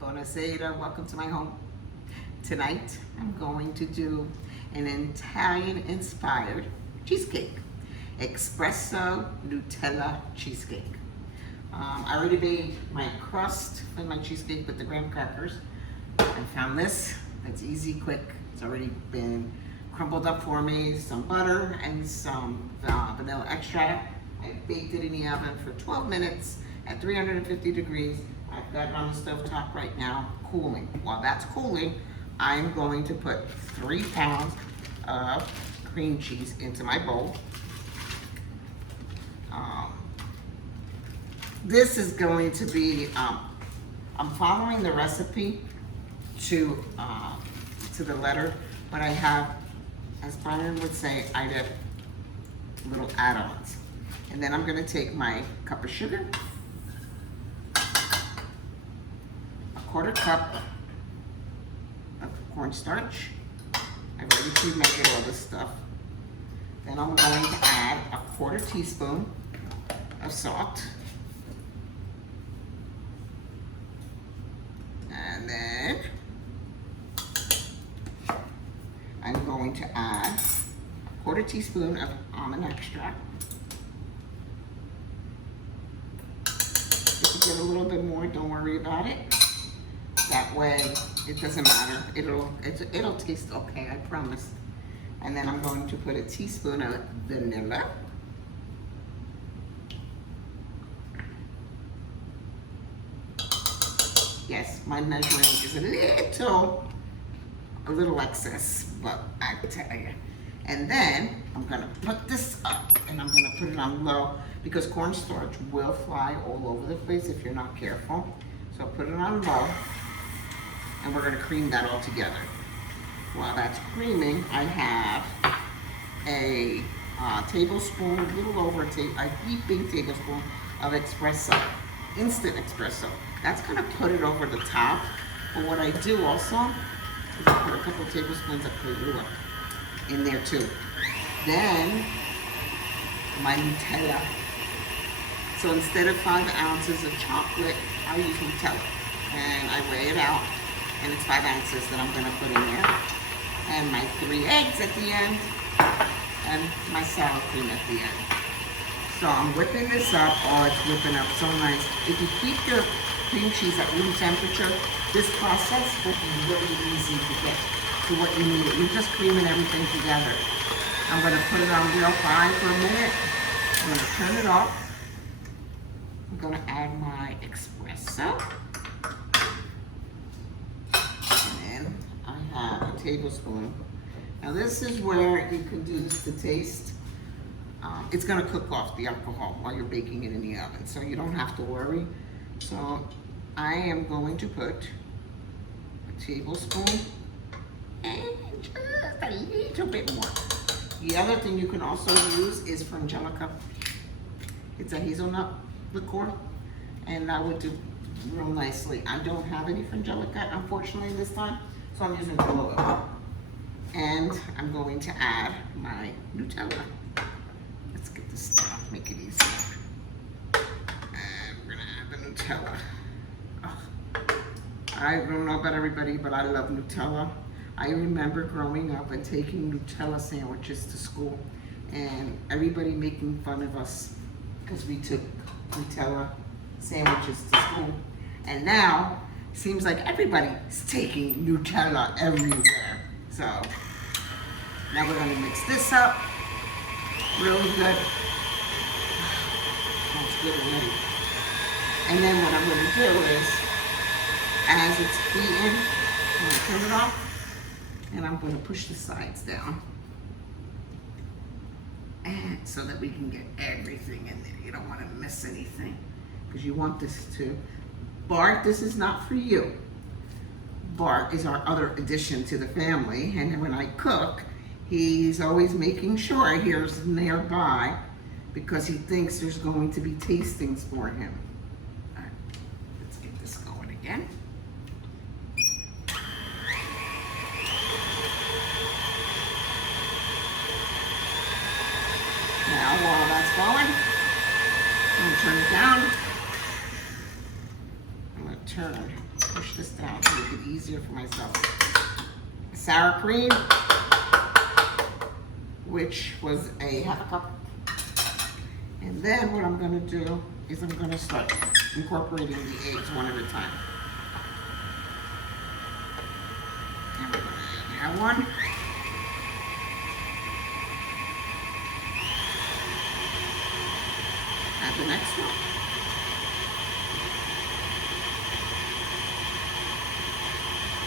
Buonasera, welcome to my home. Tonight I'm going to do an Italian-inspired cheesecake. Espresso Nutella cheesecake. I already made my crust and my cheesecake with the graham crackers. I found this, that's easy, quick. It's already been crumbled up for me, some butter and some vanilla extract. I baked it in the oven for 12 minutes at 350 degrees. I've got it on the stove top right now, cooling. While that's cooling, I'm going to put 3 pounds of cream cheese into my bowl. This is going to be, I'm following the recipe to the letter, but I have, as Byron would say, I did little add-ons. And then I'm gonna take my cup of sugar, a 1/4 cup of cornstarch. I've already pre-measured all this stuff. Then I'm going to add a 1/4 teaspoon of salt. And then I'm going to add a 1/4 teaspoon of almond extract. If you get a little bit more, don't worry about it. That way, it doesn't matter. It'll taste okay, I promise. And then I'm going to put a teaspoon of vanilla. Yes, my measuring is a little excess, but I tell you. And then I'm gonna put this up and I'm gonna put it on low because cornstarch will fly all over the place if you're not careful. So put it on low and we're gonna cream that all together. While that's creaming, I have a tablespoon, a little over a heaping tablespoon of espresso, instant espresso. That's gonna put it over the top. But what I do also is I put a couple tablespoons of Kahlua in there too. Then my Nutella. So instead of 5 ounces of chocolate, I use Nutella. And I weigh it out, and it's 5 ounces that I'm gonna put in there. And my 3 eggs at the end, and my sour cream at the end. So I'm whipping this up. Oh, it's whipping up so nice. If you keep your cream cheese at room temperature, this process will be really easy to get to what you need. You're just creaming everything together. I'm gonna put it on real high for a minute. I'm gonna turn it off. I'm gonna add my espresso. And then I have a tablespoon. Now this is where you can do this to taste. It's gonna cook off the alcohol while you're baking it in the oven, so you don't have to worry. So I am going to put a tablespoon and just a little bit more. The other thing you can also use is frangelica. It's a hazelnut liqueur, and that would do real nicely. I don't have any frangelica, unfortunately, this time, so I'm using Kahlua. And I'm going to add my Nutella. Let's get this started, make it easy. And we're gonna add the Nutella. I don't know about everybody, but I love Nutella. I remember growing up and taking Nutella sandwiches to school and everybody making fun of us because we took Nutella sandwiches to school. And now, it seems like everybody's taking Nutella everywhere. So, now we're gonna mix this up really good. That's good already. And then what I'm gonna do is, as it's heating, I'm gonna turn it off and I'm gonna push the sides down. And so that we can get everything in there. You don't wanna miss anything because you want this to. Bart, this is not for you. Bart is our other addition to the family, and when I cook, he's always making sure here's nearby because he thinks there's going to be tastings for him. All right, let's get this going again. Now while that's going, I'm gonna turn it down. I'm gonna turn push this down to make it easier for myself. Sour cream, which was a half a cup. And then what I'm gonna do is I'm gonna start incorporating the eggs one at a time. And we're gonna add one. Add the next one.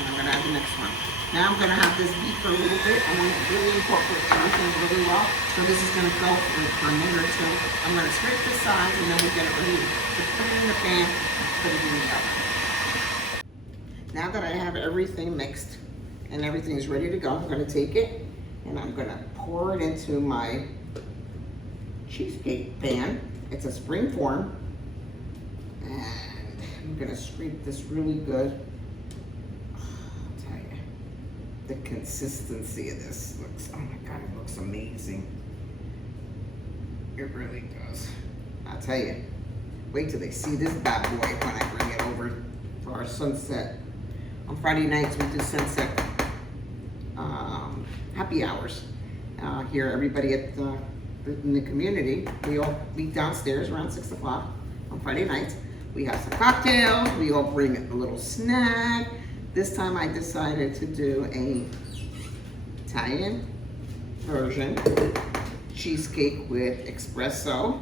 And I'm gonna add the next one. Now I'm gonna have this beat for a little bit. I'm gonna really incorporate everything really well. So this is gonna go for a minute or two. I'm gonna scrape the sides and then we're gonna ready to put it in the pan and put it in the oven. Now that I have everything mixed and everything is ready to go, I'm gonna take it and I'm gonna pour it into my cheesecake pan. It's a spring form. And I'm gonna scrape this really good. The consistency of this looks, oh my God, it looks amazing. It really does. I'll tell you, wait till they see this bad boy when I bring it over for our sunset. On Friday nights, we do sunset happy hours. Here, everybody in the community, we all meet downstairs around 6 o'clock on Friday nights. We have some cocktails, we all bring a little snack. This time I decided to do a Italian version cheesecake with espresso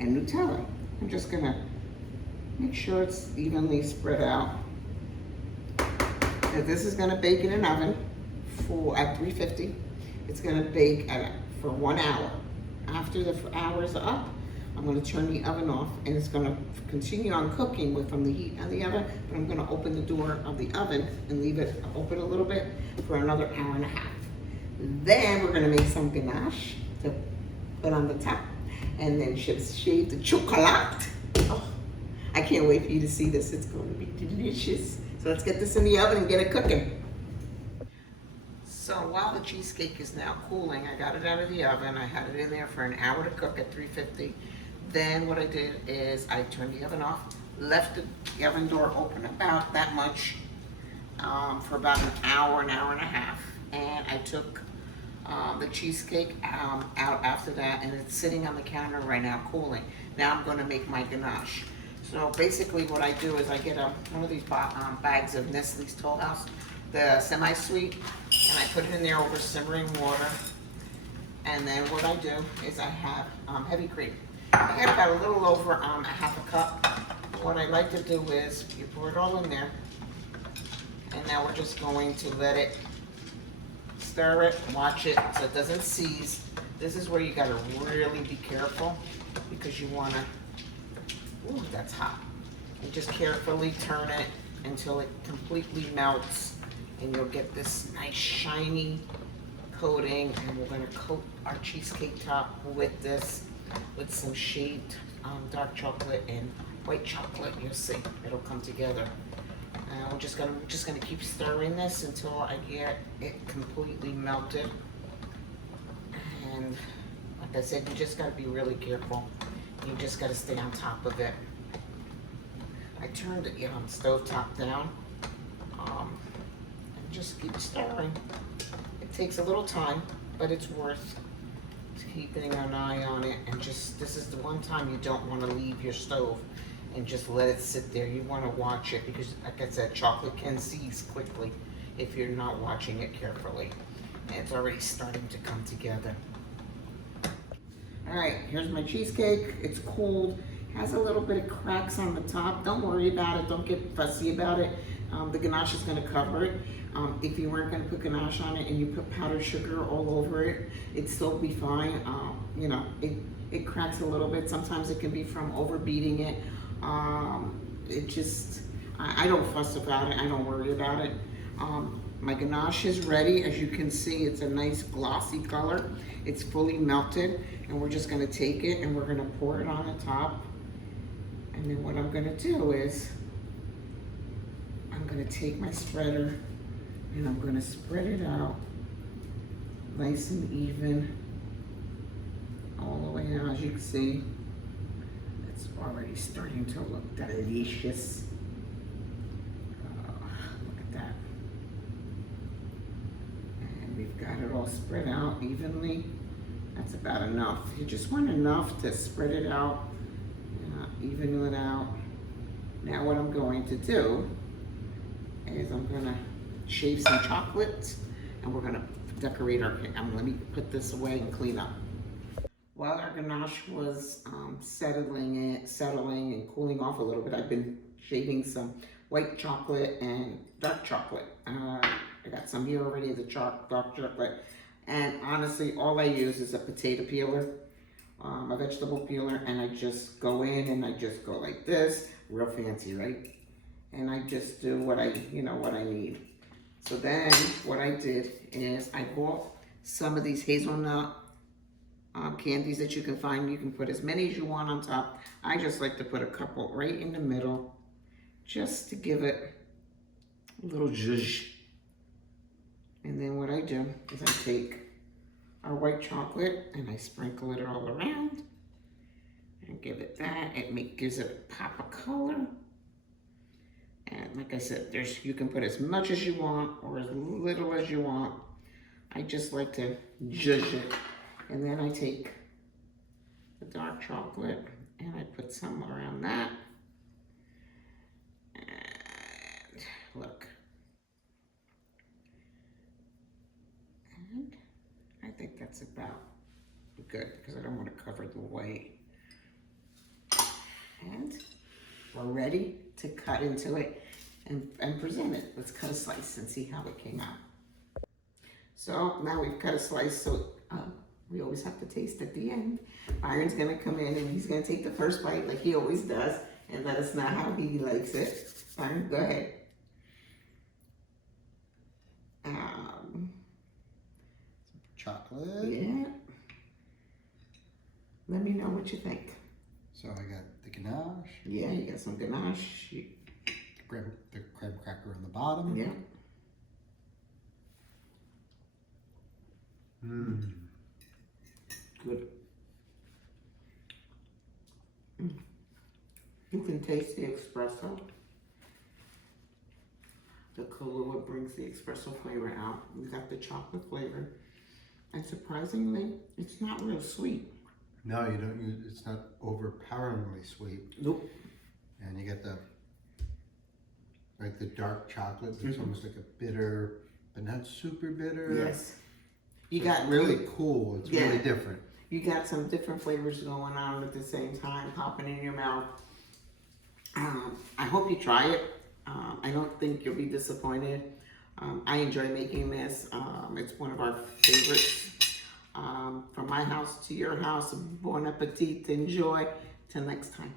and Nutella. I'm just gonna make sure it's evenly spread out. Now this is gonna bake in an oven at 350. It's gonna bake for 1 hour. After the hour is up, I'm gonna turn the oven off and it's gonna continue on cooking from the heat on the oven, but I'm gonna open the door of the oven and leave it open a little bit for another hour and a half. Then we're gonna make some ganache to put on the top and then shave the chocolate. Oh, I can't wait for you to see this. It's going to be delicious. So let's get this in the oven and get it cooking. So while the cheesecake is now cooling, I got it out of the oven. I had it in there for an hour to cook at 350. Then what I did is I turned the oven off, left the oven door open about that much for about an hour and a half. And I took the cheesecake out after that, and it's sitting on the counter right now cooling. Now I'm gonna make my ganache. So basically what I do is I get one of these bags of Nestle's Toll House, the semi-sweet, and I put it in there over simmering water. And then what I do is I have heavy cream. I got about a little over a half a cup. What I like to do is you pour it all in there, and now we're just going to let it stir it, watch it so it doesn't seize. This is where you gotta really be careful because you wanna, ooh, that's hot. And just carefully turn it until it completely melts, and you'll get this nice shiny coating. And we're gonna coat our cheesecake top with this, with some shaved dark chocolate and white chocolate. You'll see, it'll come together. We're just gonna keep stirring this until I get it completely melted. And like I said, you just gotta be really careful. You just gotta stay on top of it. I turned the stove top down and just keep stirring. It takes a little time, but it's worth keeping an eye on it. And just, this is the one time you don't want to leave your stove and just let it sit there. You want to watch it because, like I said, chocolate can seize quickly if you're not watching it carefully. And it's already starting to come together. All right, here's my cheesecake. It's cold. Has a little bit of cracks on the top. Don't worry about it. Don't get fussy about it. The ganache is going to cover it. If you weren't going to put ganache on it and you put powdered sugar all over it, it'd still be fine. You know, it cracks a little bit. Sometimes it can be from overbeating it. It just, I don't fuss about it. I don't worry about it. My ganache is ready. As you can see, it's a nice glossy color. It's fully melted, and we're just going to take it and we're going to pour it on the top. And then what I'm going to do is I'm going to take my spreader and I'm going to spread it out nice and even all the way down. As you can see, it's already starting to look delicious. all spread out evenly. That's about enough. You just want enough to spread it out, even it out. Now what I'm going to do is I'm gonna shave some chocolate and we're gonna decorate our cake. Let me put this away and clean up. While our ganache was settling and cooling off a little bit, I've been shaving some white chocolate and dark chocolate. I got some here already, the dark chocolate. And honestly, all I use is a potato peeler, a vegetable peeler, and I just go in and I just go like this, real fancy, right? And I just do what I need. So then what I did is I bought some of these hazelnut candies that you can find. You can put as many as you want on top. I just like to put a couple right in the middle, just to give it a little zhuzh. And then what I do is I take our white chocolate and I sprinkle it all around and give it that. It gives it a pop of color. And like I said, you can put as much as you want or as little as you want. I just like to zhuzh it. And then I take the dark chocolate and I put some around that. And look. And I think that's about good because I don't want to cover the white. And we're ready to cut into it and present it. Let's cut a slice and see how it came out. So now we've cut a slice, so we always have to taste at the end. Byron's gonna come in and he's gonna take the first bite like he always does and let us know how he likes it. Byron, go ahead. Chocolate. Yeah. Let me know what you think. So I got the ganache. Yeah, you got some ganache. The crab cracker on the bottom. Yeah. Mmm. Good. You can taste the espresso. The Kahlua brings the espresso flavor out. We got the chocolate flavor. And surprisingly, it's not real sweet. No, you don't use, it's not overpoweringly sweet. Nope. And you get the dark chocolate, it's almost like a bitter, but not super bitter. Yes. You So got it's really cool. It's really different. You got some different flavors going on at the same time, popping in your mouth. I hope you try it. I don't think you'll be disappointed. I enjoy making this. It's one of our favorites. From my house to your house, bon appetit, enjoy. Till next time.